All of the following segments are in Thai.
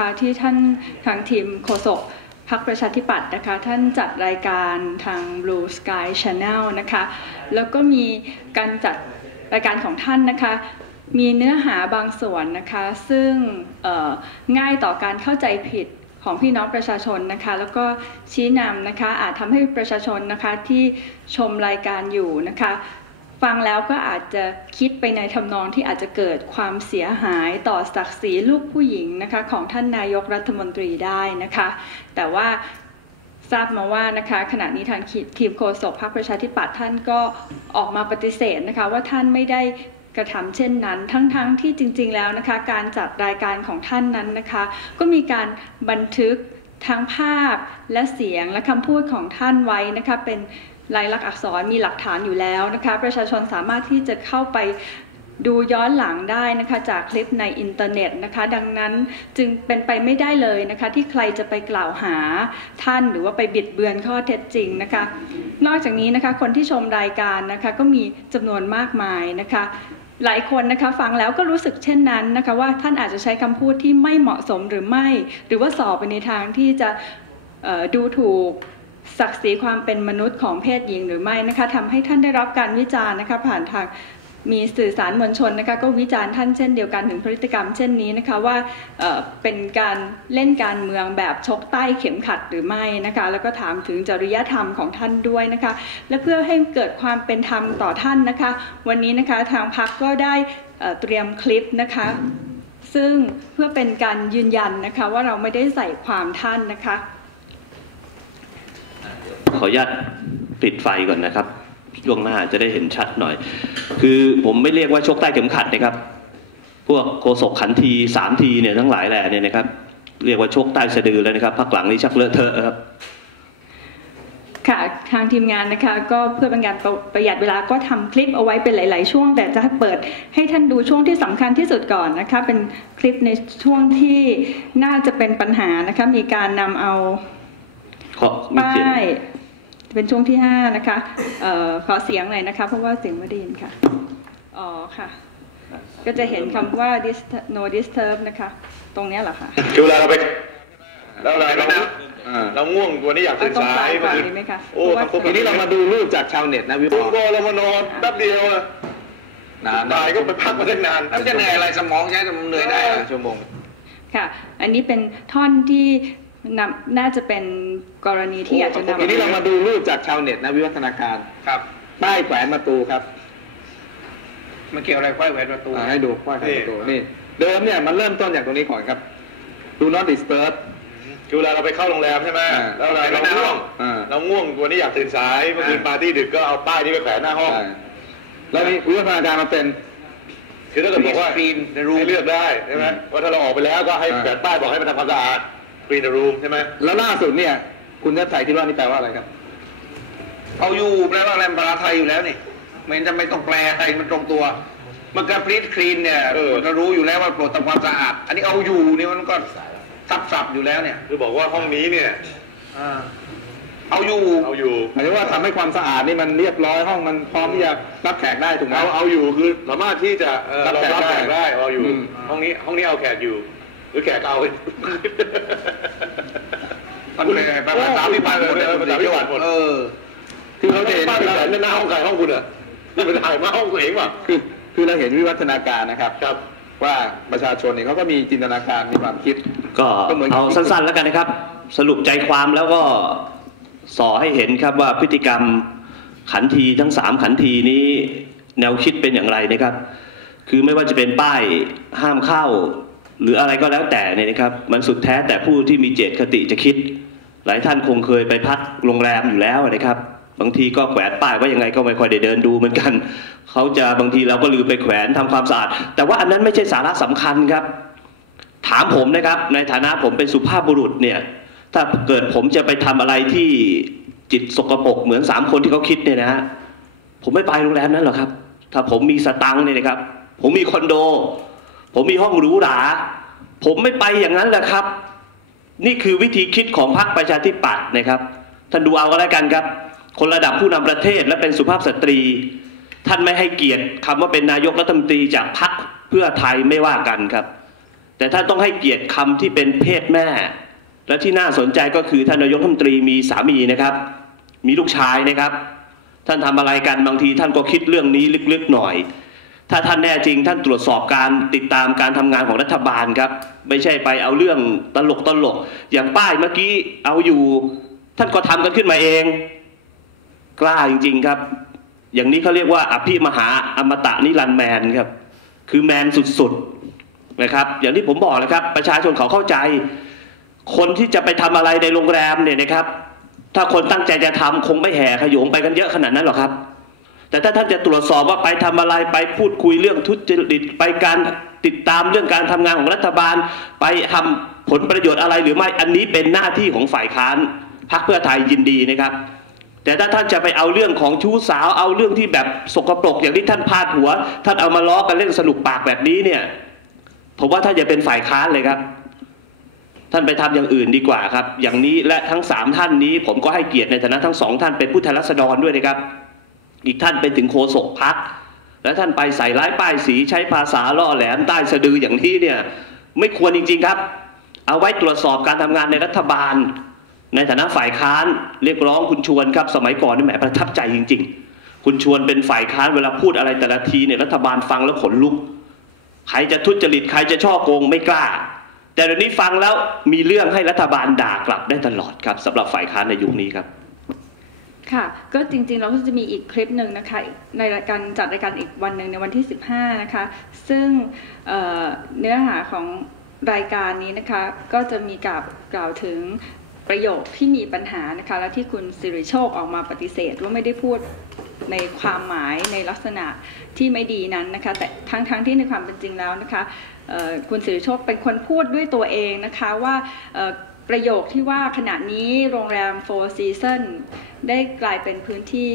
ค่ะที่ท่านทางทีมโฆษกพักประชาธิปัตย์นะคะ ท่านจัดรายการทาง Blue Sky Channel นะคะ แล้วก็มีการจัดรายการของท่านนะคะ มีเนื้อหาบางส่วนนะคะ ซึ่งง่ายต่อการเข้าใจผิดของพี่น้องประชาชนนะคะ แล้วก็ชี้นำนะคะอาจทำให้ประชาชนนะคะที่ชมรายการอยู่นะคะ ฟังแล้วก็อาจจะคิดไปในทำนองที่อาจจะเกิดความเสียหายต่อศักดิ์ศรีลูกผู้หญิงนะคะของท่านนายกรัฐมนตรีได้นะคะ แต่ว่าทราบมาว่านะคะขณะนี้ทางทีมโฆษกพรรคประชาธิปัตย์ท่านก็ออกมาปฏิเสธนะคะว่าท่านไม่ได้กระทำเช่นนั้น ทั้งๆทที่จริง ๆ แล้วนะคะ การจัดรายการของท่านนั้นนะคะ ก็มีการบันทึกทั้งภาพและเสียงและคำพูดของท่านไว้นะคะเป็น ลายลักษณ์อักษรมีหลักฐานอยู่แล้วนะคะประชาชนสามารถที่จะเข้าไปดูย้อนหลังได้นะคะจากคลิปในอินเทอร์เน็ตนะคะดังนั้นจึงเป็นไปไม่ได้เลยนะคะที่ใครจะไปกล่าวหาท่านหรือว่าไปบิดเบือนข้อเท็จจริงนะคะนอกจากนี้นะคะคนที่ชมรายการนะคะก็มีจำนวนมากมายนะคะหลายคนนะคะฟังแล้วก็รู้สึกเช่นนั้นนะคะว่าท่านอาจจะใช้คำพูดที่ไม่เหมาะสมหรือไม่ หรือว่าสอบไปในทางที่จะดูถูก ศักดิ์ศรีความเป็นมนุษย์ของเพศหญิงหรือไม่นะคะทำให้ท่านได้รับการวิจารณ์นะคะผ่านทางมีสื่อสารมวลชนนะคะก็วิจารณ์ท่านเช่นเดียวกันถึงพฤติกรรมเช่นนี้นะคะว่าเเป็นการเล่นการเมืองแบบชกใต้เข็มขัดหรือไม่นะคะแล้วก็ถามถึงจริยธรรมของท่านด้วยนะคะและเพื่อให้เกิดความเป็นธรรมต่อท่านนะคะ วันนี้นะคะทางพักก็ได้เเตรียมคลิปนะคะซึ่งเพื่อเป็นการยืนยันนะคะว่าเราไม่ได้ใส่ความท่านนะคะ ขออนุญาตปิดไฟก่อนนะครับ ช่วงหน้าจะได้เห็นชัดหน่อย คือผมไม่เรียกว่าชกใต้เข็มขัดนะครับ พวกโคศกขันทีสามทีเนี่ยทั้งหลายแหล่เนี่ยนะครับ เรียกว่าชกใต้สะดือแล้วนะครับพักหลังนี้ชักเลอะเทอะครับค่ะทางทีมงานนะคะก็เพื่อเป็นการประประหยัดเวลาก็ทำคลิปเอาไว้เป็นหลาย ๆ ช่วง แต่จะเปิดให้ท่านดูช่วงที่สำคัญที่สุดก่อนนะคะเป็นคลิปในช่วงที่น่าจะเป็นปัญหานะคะมีการนำเอาขอมีป้าเสียงย เป็นช่วงที่ห้านะคะเอ่อขอเสียงหน่อยนะคะ เพราะว่าเสียงไม่ได้ยินค่ะ อ๋อค่ะ ก็จะเห็นคำว่า dis- no disturb นะคะ ตรงเนี้ยเหรอคะคือเวลาเราไปแล้วเราเราอ่าเราง่วงวันนี้อยากเอาตื่นตรงสากลางยก่อนมาดีไหมคะโอ้เพราะว่าครับผมทีนี้เรามาดูรูปจากชาวเน็ตนะวิวคุณโบเรามานอนแป๊บเดียวอะนานตายก็ไปพักมาตั้งนานแล้วจะเหนื่อยอะไรสมองใช้สมองเหนื่อยได้เหรอชั่วโมงค่ะ อันนี้เป็นท่อนที่ นำน่าจะเป็นกรณีที่อยากจะนำทีนี้เรามาดูรูปจากชาวเน็ตนะวิวัฒนาการครับป้ายแขวนประตูครับมันเกี่ยวอะไรควายแหวนประตูอ่าให้ดูป้ายแขวนประตูนี่เดิมเนี่ยมันเริ่มต้นจากตรงนี้ก่อนครับ do not disturb คือเวลาเราไปเข้าโรงแรมใช่ไหมอ่าแล้วเราเราง่วงอ่าเราง่วงวันนี้อยากตื่นสายเมื่อคืนปาร์ตี้ดึกก็เอาป้ายนี้ไปแขวนหน้าห้องใช่แล้วนี่วิวัฒนาการมาเป็น คือถ้าเกิดบอกว่า Clean the room ให้เลือกได้ใช่ไหมอืมว่าถ้าเราออกไปแล้วก็ให้อ่าแขวนป้ายบอกให้มันทำความสะอาด clean the room ใช่ไหมแล้วล่าสุดเนี่ย คุณเทพไทยคิดว่านี่แปลว่าอะไรครับ เอาอยู่แปลว่าอะไรภาษาไทยอยู่แล้วนี่ไม่จะไม่ต้องแปลอะไรมันตรงตัว มันการพลีทคลีนเนี่ยมันก็รู้อยู่แล้วว่าโปรดทำความสะอาด อันนี้เอาอยู่นี่มันก็ซับซับอยู่แล้วเนี่ย คือบอกว่าห้องนี้เนี่ยอ่าเอาอยู่เอาอยู่หมายถึงว่าทำให้ความสะอาดนี่มันเรียบร้อยห้องมันพร้อมที่จะรับแขกได้ถูกไหมเอาเอาอยู่คือสามารถที่จะเอ่อรับเราแขกรับแขกได้ได้เอาอยู่อืมห้องนี้ห้องนี้เอาแขกอยู่ หรือแขกเอามันเป็นภาษาพิบัติหมดเลยภาษาพิบัติหมดเออคือเราจะเห็นป้ายไปแขวนหน้าห้องใครห้องคุณเหรอนี่เป็นถ่ายมาห้องตัวเองป่ะคือคือเราเห็นวิวัฒนาการนะครับครับว่าประชาชนเนี่ยเขาก็มีจินตนาการมีความคิด ก็ก็เหมือนกับเอาสั้นๆแล้วกันนะครับ สรุปใจความแล้วก็สอให้เห็นครับว่าพฤติกรรมขันทีทั้งสามขันทีนี้แนวคิดเป็นอย่างไรนะครับ คือไม่ว่าจะเป็นป้ายห้ามเข้า หรืออะไรก็แล้วแต่เนี่ยนะครับมันสุดแท้แต่ผู้ที่มีเจตคติจะคิด หลายท่านคงเคยไปพักโรงแรมอยู่แล้วนะครับ บางทีก็แขวนป้ายว่ายังไงก็ไม่ค่อยได้เดินดูเหมือนกันเขาจะบางทีเราก็ลืมไปแขวนทำความสะอาด แต่ว่าอันนั้นไม่ใช่สาระสำคัญครับ ถามผมนะครับ ในฐานะผมเป็นสุภาพบุรุษเนี่ยถ้าเกิดผมจะไปทำอะไรที่จิตสกปรกเหมือนสามคนที่เขาคิดเนี่ยนะฮะผมไม่ไปโรงแรมนั้นหรอกครับ ถ้าผมมีสตังค์เนี่ยนะครับ ผมมีคอนโด ผมมีห้องหรูหรา ผมไม่ไปอย่างนั้นแหละครับ นี่คือวิธีคิดของพรรคประชาธิปัตย์นะครับ ท่านดูเอาก็แล้วกันครับ คนระดับผู้นำประเทศและเป็นสุภาพสตรี ท่านไม่ให้เกียรติคำว่าเป็นนายกรัฐมนตรีจากพรรคเพื่อไทยไม่ว่ากันครับแแต่ท่านต้องให้เกียรติคำที่เป็นเพศแม่ และที่น่าสนใจก็คือท่านนายกรัฐมนตรีมีสามีนะครับ มีลูกชายนะครับ ท่านทำอะไรกันบางทีท่านก็คิดเรื่องนี้ลึกๆหน่อย ถ้าท่านแน่จริงท่านตรวจสอบการติดตามการทำงานของรัฐบาลครับ ไม่ใช่ไปเอาเรื่องตลกตลก อย่างป้ายเมื่อกี้เอาอยู่ ท่านก็ทำกันขึ้นมาเอง กล้าจริง ๆครับ อย่างนี้เขาเรียกว่า อภิมหาอมตะนิรันแมนครับ คือแมนสุดๆนะครับ อย่างที่ผมบอกเลยครับ ประชาชนเขาเข้าใจ คนที่จะไปทำอะไรในโรงแรมเนี่ยนะครับ ถ้าคนตั้งใจจะทำคงไม่แห่ขยงไปกันเยอะขนาดนั้นหรอกครับ แต่ถ้าท่านจะตรวจสอบว่าไปทำอะไรไปพูดคุยเรื่องทุจริตไปการติดตามเรื่องการทำงานของรัฐบาล ไปทำผลประโยชน์อะไรหรือไม่อันนี้เป็นหน้าที่ของฝ่ายค้านพรรคเพื่อไทยยินดีนะครับ แต่ถ้าท่านจะไปเอาเรื่องของชู้สาวเอาเรื่องที่แบบสกปรกอย่างที่ท่านพาดหัว ท่านเอามาล้อกันเล่นสนุกปากแบบนี้เนี่ยผมว่าท่านจะเป็นฝ่ายค้านเลยครับ ท่านไปทำอย่างอื่นดีกว่าครับ อย่างนี้และทั้งสามท่านนี้ ผมก็ให้เกียรติในฐานะทั้งสองท่านเป็นผู้แทนรัษฎรด้วยนะครับ อีกท่านเป็นถึงโฆษกพัก และท่านไปใส่ร้ายป้ายสีใช้ภาษาล่อแหลมใต้สะดืออย่างนี้เนี่ยไม่ควรจริง ๆครับ เอาไว้ตรวจสอบการทำงานในรัฐบาล ในฐานะฝ่ายค้านเรียกร้องคุณชวนครับ สมัยก่อนนี่แหมประทับใจจริง ๆ คุณชวนเป็นฝ่ายค้านเวลาพูดอะไรแต่ละทีเนี่ยรัฐบาลฟังแล้วขนลุก ใครจะทุจริตใครจะช่อโกงไม่กล้า แต่เดี๋ยวนี้ฟังแล้วมีเรื่องให้รัฐบาลด่ากลับได้ตลอดครับสำหรับฝ่ายค้านในยุคนี้ครับ ค่ะ ก็จริงๆเราก็จะมีอีกคลิปหนึ่งนะคะ ในรายการจัดรายการอีกวันหนึ่งในวันที่ 15 นะคะ ซึ่งเเนื้อหาของรายการนี้นะคะ ก็จะมีกล่าวกล่าวถึงประโยคที่มีปัญหานะคะ และที่คุณสิริโชคออกมาปฏิเสธว่าไม่ได้พูดในความหมายในลักษณะที่ไม่ดีนั้นนะคะ แต่ทั้งๆทที่ในความเป็นจริงแล้วนะคะคุณสิริโชคเป็นคนพูดด้วยตัวเองนะคะว่า ประโยคที่ว่าขณะนี้โรงแรม Four Season ได้กลายเป็นพื้นที่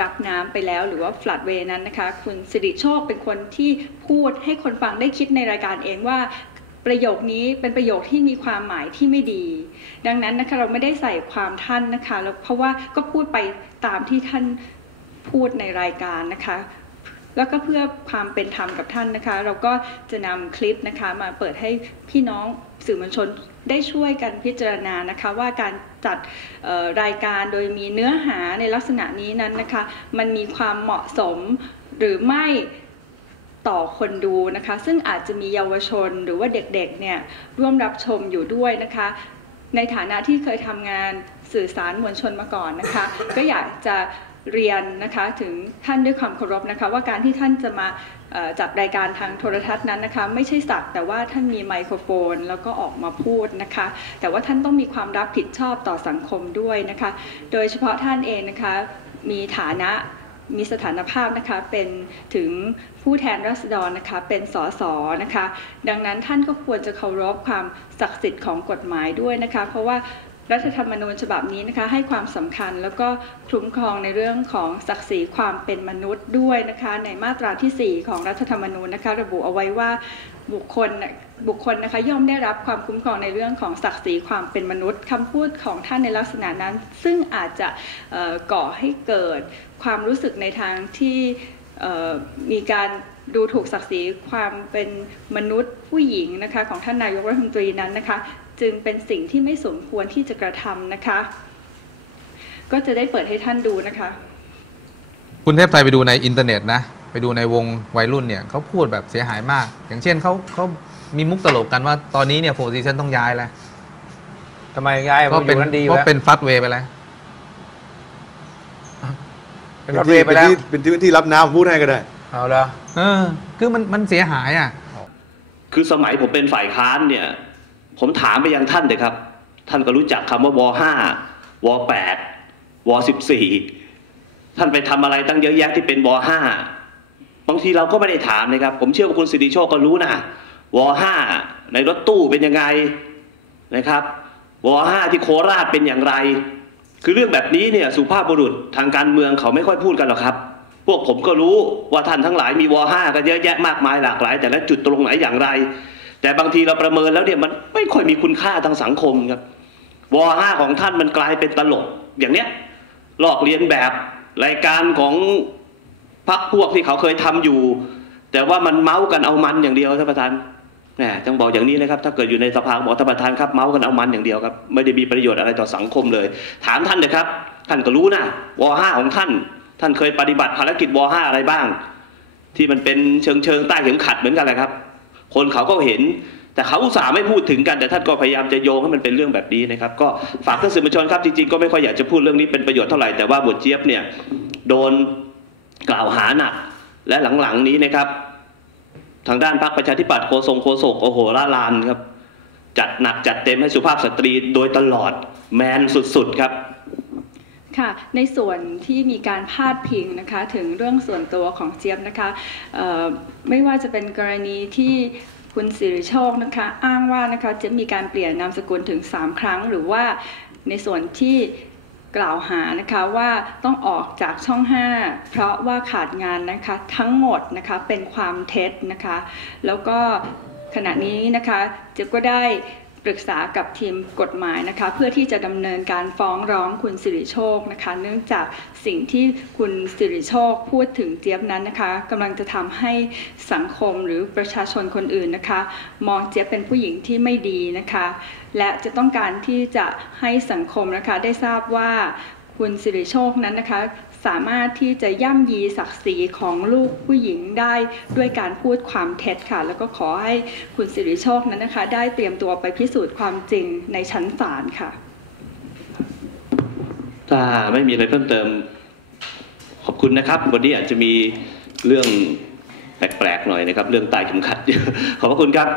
รับน้ำไปแล้วหรือว่า floodway นั้นนะคะ คุณสิริโชคเป็นคนที่พูดให้คนฟังได้คิดในรายการเองว่าประโยคนี้เป็นประโยคที่มีความหมายที่ไม่ดี ดังนั้นนะคะเราไม่ได้ใส่ความท่านนะคะแล้วเพราะว่าก็พูดไปตามที่ท่านพูดในรายการนะคะ แล้วก็เพื่อความเป็นธรรมกับท่านนะคะ เราก็จะนำคลิปนะคะมาเปิดให้พี่น้องสื่อมวลชนได้ช่วยกันพิจารณานะคะ ว่าการจัดรายการโดยมีเนื้อหาในลักษณะนี้นั้นนะคะ มันมีความเหมาะสมหรือไม่ต่อคนดูนะคะ ซึ่งอาจจะมีเยาวชนหรือว่าเด็กๆเนี่ยร่วมรับชมอยู่ด้วยนะคะ ในฐานะที่เคยทำงานสื่อสารมวลชนมาก่อนนะคะ ก็อยากจะ เรียนนะคะถึงท่านด้วยความเคารพนะคะ ว่าการที่ท่านจะมาจัดรายการทางโทรทัศน์นั้นนะคะ ไม่ใช่สักแต่ว่าท่านมีไมโครโฟน แล้วก็ออกมาพูดนะคะ แต่ว่าท่านต้องมีความรับผิดชอบต่อสังคมด้วยนะคะ โดยเฉพาะท่านเองนะคะมีฐานะมีสถานภาพนะคะเป็นถึงผู้แทนราษฎรนะคะเป็นสสนะคะ ดังนั้นท่านก็ควรจะเคารพความศักดิ์สิทธิ์ของกฎหมายด้วยนะคะ เพราะว่า รัฐธรรมนูญฉบับนี้นะคะให้ความสำคัญแล้วก็คุ้มครองในเรื่องของศักดิ์ศรีความเป็นมนุษย์ด้วยนะคะในมาตราที่ 4 ของรัฐธรรมนูญนะคะระบุเอาไว้ว่าบุคคลบุคคลนะคะย่อมได้รับความคุ้มครองในเรื่องของศักดิ์ศรีความเป็นมนุษย์คำพูดของท่านในลักษณะนั้น ซึ่งอาจจะก่อให้เกิดความรู้สึกในทางที่มีการดูถูกศักดิ์ศรีความเป็นมนุษย์ผู้หญิงนะคะของท่านนายกรัฐมนตรีนั้นนะคะ จึงเป็นสิ่งที่ไม่สมควรที่จะกระทำนะคะ ก็จะได้เปิดให้ท่านดูนะคะ คุณเทพไทยไปดูในอินเทอร์เน็ตนะ ไปดูในวงวัยรุ่นเนี่ยเขาพูดแบบเสียหายมาก อย่างเช่นเขาเขามีมุกตลกกันว่าตอนนี้เนี่ยโฟร์ซีซันต้องย้ายแล้วทำไมย้ายเพมันราะอเป็นยู่นั้นดีอยู่เพราะแล้วเป็นฟลัดเวย์ไปแล้วเป็นรถเวย์ไปแล้วเป็นที่เป็นที่รับน้ำพูดให้ก็ได้ เอาละเออ คือมันมันเสียหายอะ คือสมัยผมเป็นฝ่ายค้านเนี่ย ผมถามไปยังท่านเลยครับ ท่านก็รู้จักคำว่าวห้าวแปดวสิบสี่ท่านไปทำอะไรตั้งเยอะแยะที่เป็นวห้าบางทีเราก็ไม่ได้ถามนะครับ ผมเชื่อว่าคุณสิริโชคก็รู้นะวห้าในรถตู้เป็นยังไงนะครับวห้าที่โคราชเป็นอย่างไร คือเรื่องแบบนี้เนี่ยสุภาพบุรุษทางการเมืองเขาไม่ค่อยพูดกันหรอกครับ พวกผมก็รู้ว่าท่านทั้งหลายมีวห้ากันเยอะแยะมากมายหลากหลาย แต่ละจุดตรงไหนอย่างไร แต่บางทีเราประเมินแล้วเนี่ยมันไม่ค่อยมีคุณค่าทางสังคมครับวห้าของท่านมันกลายเป็นตลก อย่างเนี้ยลอกเลียนแบบรายการของพรรคพวกที่เขาเคยทำอยู่ แต่ว่ามันเมาส์กันเอามันอย่างเดียวท่านประธานแหมต้องบอกอย่างนี้นะครับ ถ้าเกิดอยู่ในสภาบอกท่านประธานครับเมาส์กันเอามันอย่างเดียวครับไม่ได้มีประโยชน์อะไรต่อสังคมเลย ถามท่านเลยครับ ท่านก็รู้นะวห้าของท่าน ท่านเคยปฏิบัติภารกิจวห้าอะไรบ้าง ที่มันเป็นเชิงเชิงใต้เข็มขัดเหมือนกันแหละครับ คนเขาก็เห็น แต่เขาอุตส่าห์ไม่พูดถึงกันแต่ท่านก็พยายามจะโยงให้มันเป็นเรื่องแบบนี้นะครับ ก็ฝากท่านสื่อมวลชนครับจริงๆก็ไม่ค่อยอยากจะพูดเรื่องนี้เป็นประโยชน์เท่าไหร่แต่ว่าบทเจี๊ยบเนี่ยโดนกล่าวหาหนักและหลังๆนี้นะครับ ทางด้านพรรคประชาธิปัตย์โคทรงโคศกโอโหละลานครับ จัดหนักจัดเต็มให้สุภาพสตรีโดยตลอดแมนสุดๆครับ ค่ะในส่วนที่มีการพาดพิงนะคะถึงเรื่องส่วนตัวของเจี๊ยบนะคะไม่ว่าจะเป็นกรณีที่คุณสิริโชคนะคะอ้างว่านะคะเจะมีการเปลี่ยนนามสกุลถึง 3 ครั้ง หรือว่าในส่วนที่กล่าวหานะคะว่าต้องออกจากช่อง 5 เพราะว่าขาดงานนะคะทั้งหมดนะคะเป็นความเท็จนะคะ แล้วก็ขณะนี้นะคะเจ๊ยก็ได้ ปรึกษากับทีมกฎหมายนะคะ เพื่อที่จะดำเนินการฟ้องร้องคุณสิริโชคนะคะ เนื่องจากสิ่งที่คุณสิริโชคพูดถึงเจี๊ยบนั้นนะคะกำลังจะทำให้สังคมหรือประชาชนคนอื่นนะคะ มองเจี๊ยบเป็นผู้หญิงที่ไม่ดีนะคะ และจะต้องการที่จะให้สังคมนะคะได้ทราบว่าคุณสิริโชคนั้นนะคะ สามารถที่จะย่ำยีศักดิ์ศรีของลูกผู้หญิงได้ด้วยการพูดความเท็จค่ะ แล้วก็ขอให้คุณสิริโชคนั้นนะคะ ได้เตรียมตัวไปพิสูจน์ความจริงในชั้นศาลค่ะ ถ้าไม่มีอะไรเพิ่มเติม ขอบคุณนะครับ วันนี้อาจจะมีเรื่องแปลกๆหน่อยนะครับ เรื่องตายเข็มขัดขอบพระคุณครับ